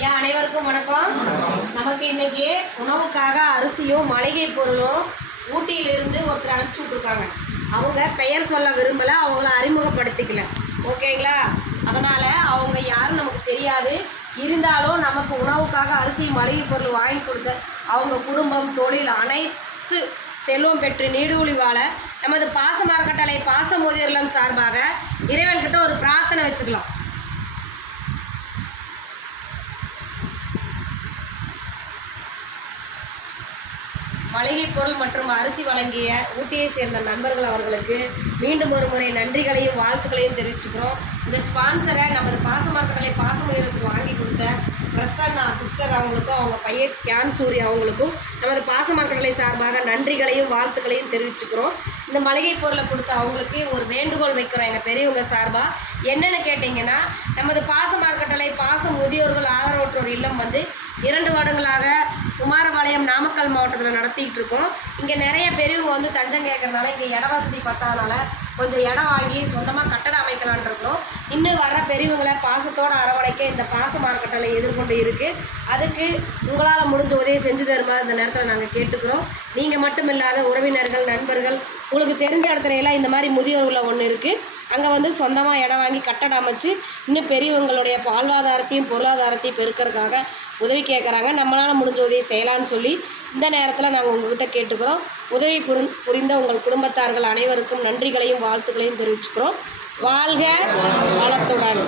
அனைவருக்கும் வணக்கம். நமக்கு இன்னைக்கு உணவுக்காக அரிசியும் மளிகை பொருளும் ஊட்டியிலிருந்து ஒருத்தர் அனுப்பிச்சி விட்ருக்காங்க. அவங்க பெயர் சொல்ல விரும்பலை, அவங்கள அறிமுகப்படுத்திக்கல. ஓகேங்களா? அதனால் அவங்க யாரும் நமக்கு தெரியாது. இருந்தாலும் நமக்கு உணவுக்காக அரிசி மளிகை பொருள் வாங்கி கொடுத்த அவங்க குடும்பம், தொழில் அனைத்து செல்வம் பெற்று நீடூழி வாழ நமது பாசமரக்கட்டளை பாசமோதியர் இல்லம் சார்பாக இறைவன்கிட்ட ஒரு பிரார்த்தனை வச்சுக்கலாம். மளிகை பொருள் மற்றும் அரிசி வழங்கிய ஊட்டியை சேர்ந்த நண்பர்கள் அவர்களுக்கு மீண்டும் ஒரு முறை நன்றிகளையும் வாழ்த்துக்களையும் தெரிவிச்சுக்கிறோம். இந்த ஸ்பான்சரை நமது பாசமரக்கட்டளை பாசமோதியருக்கு வாங்கி கொடுத்த பிரசன்னா சிஸ்டர் அவங்களுக்கும் அவங்க பையன் கியான் சூரிய அவங்களுக்கும் நமது பாசமரக்கட்டளை சார்பாக நன்றிகளையும் வாழ்த்துக்களையும் தெரிவிச்சுக்கிறோம். இந்த மளிகை பொருளை கொடுத்த அவங்களுக்கு ஒரு வேண்டுகோள் வைக்கிறோம் எங்கள் பெரியவங்க சார்பாக. என்னென்னு கேட்டிங்கன்னா, நமது பாசமரக்கட்டளை பாச முதியோர்கள் ஆதரவற்றோர் இல்லம் 2 வருடங்களாக குமாரபாளையம் நாமக்கல் மாவட்டத்தில் நடத்திக்கிட்டு இருக்கோம். இங்கே நிறைய பெரியவங்க தஞ்சம் கேட்குறதுனால இங்கே இட வசதி பத்தாதனால கொஞ்சம் இடம் வாங்கி சொந்தமாக கட்டடம் அமைக்கலான் இருக்கிறோம். இன்னும் வர பெரியவங்களை பாசத்தோடு அரவணைக்க இந்த பாசமரக்கட்டளை எதிர்கொண்டு இருக்குது. அதுக்கு உங்களால் முடிஞ்ச உதவி செஞ்சு தருமா இந்த நேரத்தில் நாங்கள் கேட்டுக்கிறோம். நீங்கள் மட்டும் இல்லாத உறவினர்கள், நண்பர்கள், உங்களுக்கு தெரிஞ்ச இடத்துல எல்லாம் இந்த மாதிரி முதியோர்களில் ஒன்று இருக்குது. அங்கே சொந்தமாக இடம் வாங்கி கட்டடம் அமைச்சு இன்னும் பெரியவங்களுடைய வாழ்வாதாரத்தையும் பொருளாதாரத்தையும் பெருக்கிறதுக்காக உதவி கேட்குறாங்க. நம்மளால் முடிஞ்ச உதவி செய்யலான்னு சொல்லி இந்த நேரத்தில் நாங்கள் உங்கள்கிட்ட கேட்டுக்கிறோம். உதவி புரிந்த உங்கள் குடும்பத்தார்கள் அனைவருக்கும் நன்றிகளையும் வாழ்த்துக்களையும் தெரிவிச்சுக்கிறோம். வாழ்க வளத்துடன்.